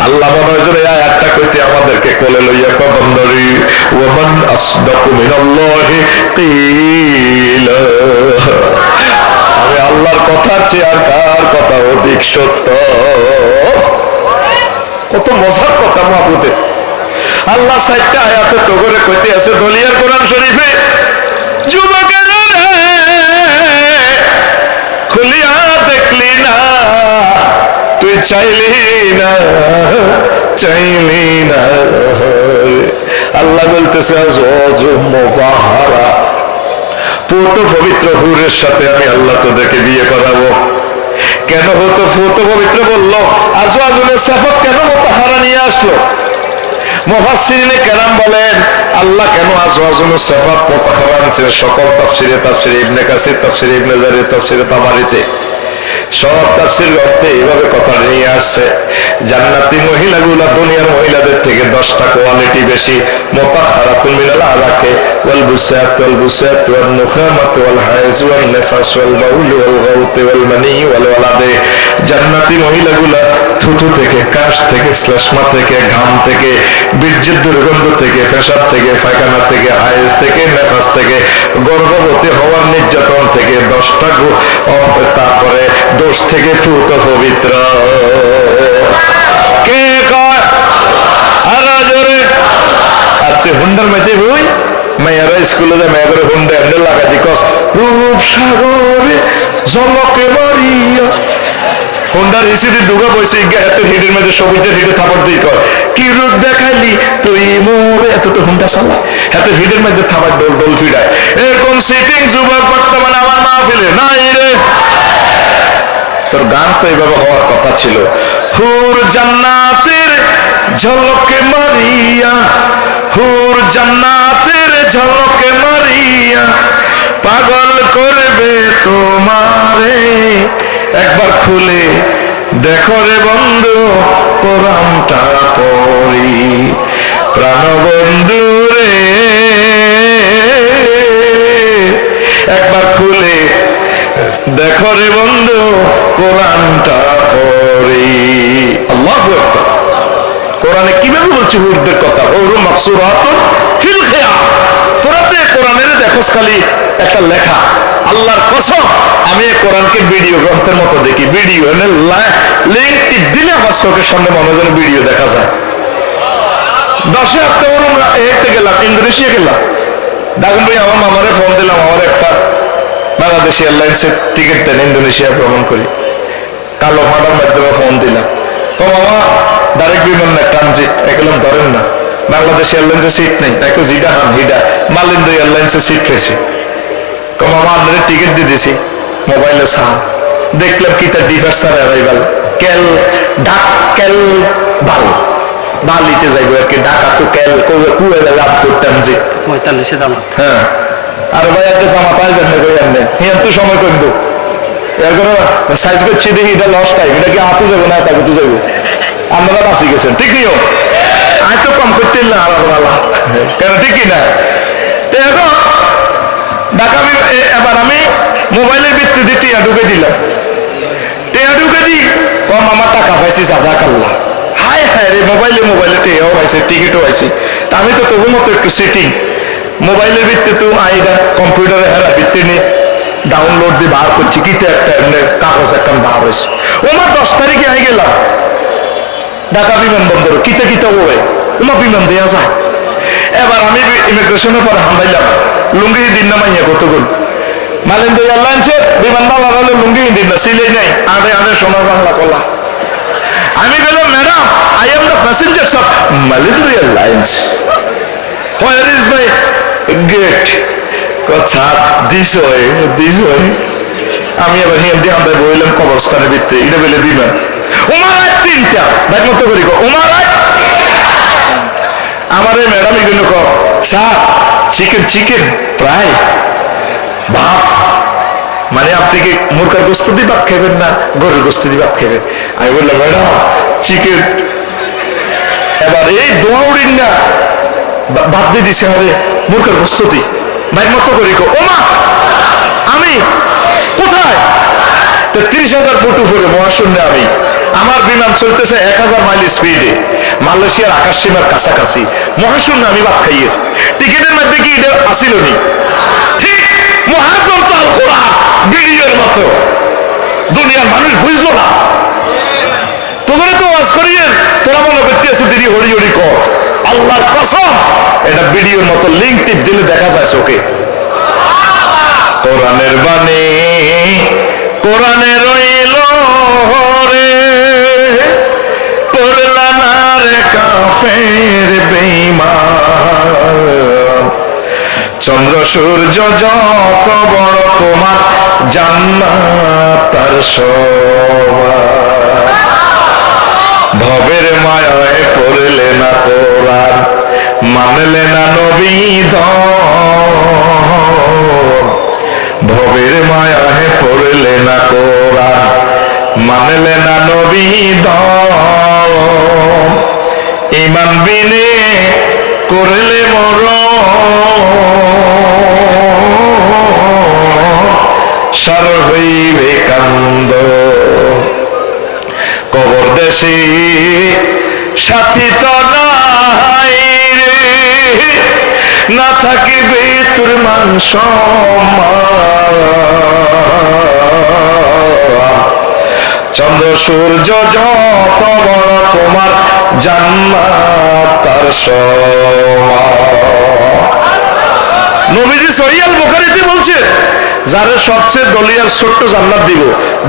আল্লাহ মনে হয় এই আয়াতটা কইতে আমাদেরকে কোলে লইয়া কবন্দরি ওয়ামান আসদাকু মিনাল্লাহি কিলা, আমি আল্লাহর কথার চেয়ে আর কার কথা অধিক সত্য। কত মজার কথা মাহবুদের। আল্লাহ 4টা আয়াতে তো করে কইতে আছে দলিয়ার কোরআন শরীফে, যুবকের খুলিয়া দেখলি না, তুই চাইলি না চাইলি না। আল্লাহ বলতেছে পুত পবিত্র হুরের সাথে আমি আল্লাহ তোদেরকে বিয়ে করাবো। কেন হতো পুত পবিত্র বললো? আজওয়াজুলের সাফত কেন মুতাহারা নিয়ে আসলো? মুফাসসিরিনে কেরাম বলেন আল্লাহ কেন আজওয়াজুলের সাফত মুতাহারা আনছেন, সকল তাফসিরে ইবনে কাসির, তাফসিরে ইবনে জারির, তাফসিরে তাবারিতে সব তাফসীর গ্রন্থে এইভাবে কথা নিয়ে আসছে। জান্নাতি মহিলাগুলা দুনিয়ার মহিলাদের থেকে 10টা কোয়ালিটি বেশি। মুতাহহারাতুন মিনাল আরাকে ওয়াল বুসাত ওয়াল বুসাত ওয়ান নুখামাত ওয়াল হাইজ ওয়াল নিফাস ওয়াল বাউল ওয়াল গাউত ওয়াল মানি ওয়াল ওয়ালাদে। জান্নাতি মহিলাগুলা থুথু থেকে, কাশ থেকে, শ্লেষ্মা থেকে, ঘাম থেকে, বীর্যের দুর্গন্ধ থেকে, পেশাব থেকে, পায়খানা থেকে, হাইজ থেকে, নেফাস থেকে, গর্ভবতী হওয়ার নির্যাতন থেকে 10টা, তারপরে দোষ থেকে পুত পবিত্র। কে কয়? আর জোরে। আর তুই হুন্ডার মেতে হই মেয়েরা স্কুলে যায়, মেয়ে করে হুন্ডা এমনি লাগাই দিকস রূপ সাগরে জলকে মারিয়া। হুন্ডার হিসিদি দুগা বসে হাতের হিডের মধ্যে সবুজের হিডে থাপড় দিয়ে কয় কি রূপ দেখাইলি তুই মোরে, এত তো হুন্ডা চালা হাতের হিডের মধ্যে থাপড় ডোল ডোল ফিরায়। এরকম সিটিং যুবক বর্তমানে আমার মাহফিলে নাই রে। তোর গান তো এইভাবে হওয়ার কথা ছিল, হুর জান্নাতের ঝলকে মারিয়া, হুর জান্নাতের ঝলকে মারিয়া পাগল করবে তোমারে। একবার খুলে দেখো রে বন্ধু কোরআনটা পড়ি, প্রাণবন্ধু রে একবার খুলে দেখো রে বন্ধু কোরআনটা পড়ি। আল্লাহু আকবার। কোরআনে কিভাবে বলছে হুরদের কথা? হুরুম মাকসুরাতুন ফিল খিয়াম। তোরা তো কোরআনের দেখোস খালি একটা লেখা। আল্লাহর কসম আমি এই কোরআনকে ভিডিও গ্রন্থের মতো দেখি। ভিডিও লিঙ্ক টিপ দিলে আমার চোখের সামনে মনে যেন ভিডিও দেখা যায়। 10 অক্টোবর আমরা এতে গেলাম, ইন্দোনেশিয়া গেলাম। দেখুন ভাই আমার মামারে ফোন দিলাম, আমার একটা বাংলাদেশ এয়ারলাইন্সের টিকিট দেন, ইন্দোনেশিয়া ভ্রমণ করি। কালো ফাটার মাধ্যমে ফোন দিলাম, তো মামা ডাইরেক্ট বিমান না ট্রানজিট। একলাম ধরেন না, বাংলাদেশ এয়ারলাইন্সের সিট নেই, জিডা হান হিডা মালিন্দ্র এয়ারলাইন্সের সিট পেয়েছে। মামা আপনার টিকিট দিয়ে দিছি মোবাইলে সাহ দেখলাম কি তার ডিফার্সার অ্যারাইভাল কেল ঢাক কেল ভাল বালিতে যাইব আর কি ঢাকা তো কেল কুয়ে লাভ করতাম যে 45 জামাত। হ্যাঁ আর ভাই একটা জামাত আয় জানলে কই আনলে হিয়ান তো সময় করব এরপর সাইজ করছি দেখি এটা লস টাইম এটা কি হাতে যাবো না তাকে তো যাবো আপনারা বাঁচি গেছেন ঠিক নিও আয় তো কম করতে না আলাদা কেন ঠিক কিনা তো এখন ঢাকা এবার আমি মোবাইলের ভিত্তিতে টিয়া ঢুকে দিলাম টিয়া ঢুকে দিই কম আমার টাকা পাইছি চাচা কাল্লা হায় হায় রে মোবাইলে টিয়াও পাইছে টিকিটও পাইছি তা আমি তো তবু মতো একটু সেটিং মোবাইলের ভিত্তিতে তো আইডা কম্পিউটারে হেরা ভিত্তি ডাউনলোড দিয়ে বার করছি কিতে একটা কাগজ একটা বার হয়েছে ওমা 10 তারিখে আই গেলাম ঢাকা বিমানবন্দর কিতে কিতে ওয়ে ওমা বিমান দেওয়া যায় এবার আমি ইমিগ্রেশনের পরে হামলাইলাম লুঙ্গি দিন না মাইয়া কতগুণ মালিন্দ এয়ারলাইন্সের বিমান বাংলা হলে লুঙ্গি দিন না সিলেই নাই আরে আরে সোনার বাংলা কলা আমি বললাম madam I am the passenger of Malindo Airlines where is my gate কথা দিস হয় আমি আবার হিন্দি আমরা বললাম কবরস্থানের ভিত্তি এটা বলে বিমান ওমার রাত 3টা ভাই মতো করি ওমার রাত আমার এই ম্যাডাম এগুলো স্যার চিকেন প্রায় ভাত মানে আপনি কি মুরগার গোস্ত দিয়ে ভাত খাবেন না গরুর গোস্ত দিয়ে ভাত খাবেন আমি বললাম ম্যাডাম চিকেন এবার এই দৌড়িন না ভাত দিয়ে দিছে আমাদের মুরগার গোস্ত দিয়ে ভাই মতো করি ওমা আমি কোথায় 30,000 ফুট উপরে মহাশূন্যে আমি আমার বিমান চলতেছে 1000 মাইল স্পিডে মালয়েশিয়ার আকাশ সীমার কাছাকাছি মহাশূন্য আমি ভাত খাইয়ের টিকিটের মধ্যে কি এটা আসিল নি ঠিক মহাগ্রন্থ আল কোরআন ভিডিওর মতো দুনিয়ার মানুষ বুঝলো না তোমরা তো ওয়াজ করিয়ে তোরা মনে করতে আছে তিনি হরি হরি কর আল্লাহর কসম এটা ভিডিওর মতো লিংক টিপ দিলে দেখা যায় চোখে কোরআনের বাণী কোরআনে রইল রে পড়লা না রে কাফের বেঈমান চন্দ্র সূর্য যত বড় তোমার জান্নাত তার সমান ভবের মায়ায় পড়লে না কোরআন মানলে না নবী ভবের মায়ায় পড়লে না কোরআন মানলে না নবী ইমান বিনে করলে মর সার হইবে কান্দ কবর দেশে সাথী তো নাই রে না থাকিবে তোর মান সম্মান চন্দ্র সূর্য যত বড় তোমার জান্নাত তার সমান নবীজি সহিহ আল বুখারীতে বলছে যারে সবচেয়ে দলিয়ার ছোট্ট জান্নাত দিব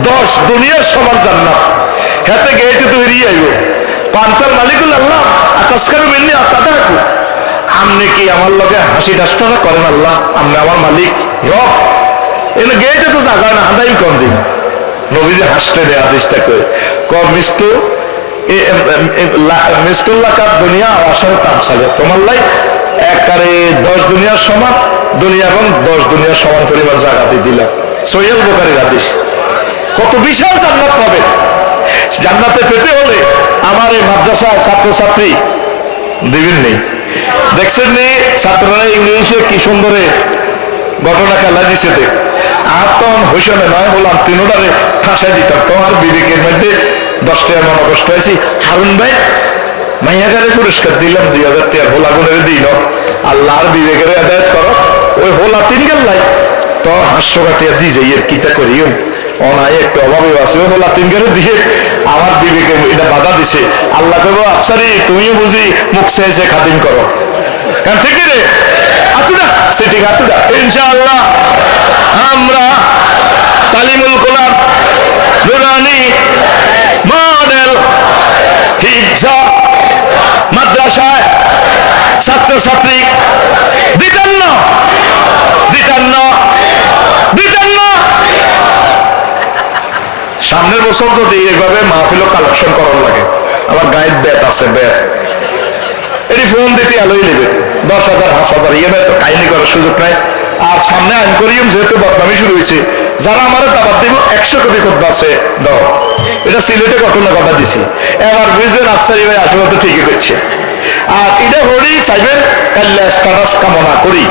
10 দুনিয়ার সমান জান্নাত হেতে গেইতে তো হিরিয়ে আইব পান্তার মালিকুল আল্লাহ আতাসকারু মিন্নি আতাদাকু আমনে কি আমার লগে হাসি ঠাট্টা করেন আল্লাহ আমনে আমার মালিক রব এনে গেইতে তো জায়গা না হাঁদাই কোন দিন নবীজি হাসতে দেয় আদেশটা করে মিস্তু মিস্তুল্লাহ কাপ দুনিয়া আসলে তামসালে তোমার লাই একবারে 10 দুনিয়ার সমান দুনিয়া এবং 10 দুনিয়ার সমান পরিমাণ জায়গাতে দিলাম সহিহ আল বুখারীর হাদিস কত বিশাল জান্নাত পাবে জান্নাতে পেতে হলে আমার এই মাদ্রাসায় ছাত্রছাত্রী দিবেন নেই দেখছেন নি ছাত্ররা ইংলিশে কি সুন্দরে ঘটনা খেলা দিছে আর তখন হোসেনে নয় বললাম তিনোটারে ঠাসাই দিতাম তোমার বিবেকের মধ্যে 10 টাকা মনে কষ্ট হয়েছি হারুন ভাই মাইয়াগারে পুরস্কার দিলাম 2000 টাকা হোলা গুণের দিন আল্লাহর বিবেকের আদায়ত করো ওই হোলা 3 গেল্লাই তো 500 টাকা দিয়ে যাই এর কিতা করিও অনাই একটু অভাবে আছে ওই হোলা 3 গেলে দিয়ে আমার বিবেকে এটা বাধা দিছে আল্লাহ কইবো আফসারি তুমিও বুঝি মুখ চেয়েছে খাতিন করো কারণ ঠিক রে আতুডা সেটি আতুডা ইনশাআল্লাহ আমরা তালিমুল কোরআন নুরানি মডেল হিফজা মাদ্রাসায় ছাত্রছাত্রী দিতেন না সামনের বছর যদি এইভাবে মাহফিল কালেকশন করার লাগে, আমার গায়ের ব্যাট আছে, ব্যাট এটি ফোন দিতে আলোই নেবে 10,000 5,000 ইয়ে তো কাহিনী করার সুযোগ নাই। আর সামনে আইন করিম যেহেতু বদনামি শুরু হয়েছে, যারা আমার দাবাত দিব 100 কপি খুতবা আছে দাও। এটা সিলেটে ঘটনা কথা দিছি, এবার বুঝবেন আফসারি ভাই আসলে তো ঠিকই করছে। আর এটা হলেই চাইবেন কাল্লা স্ট্যাটাস কামনা করি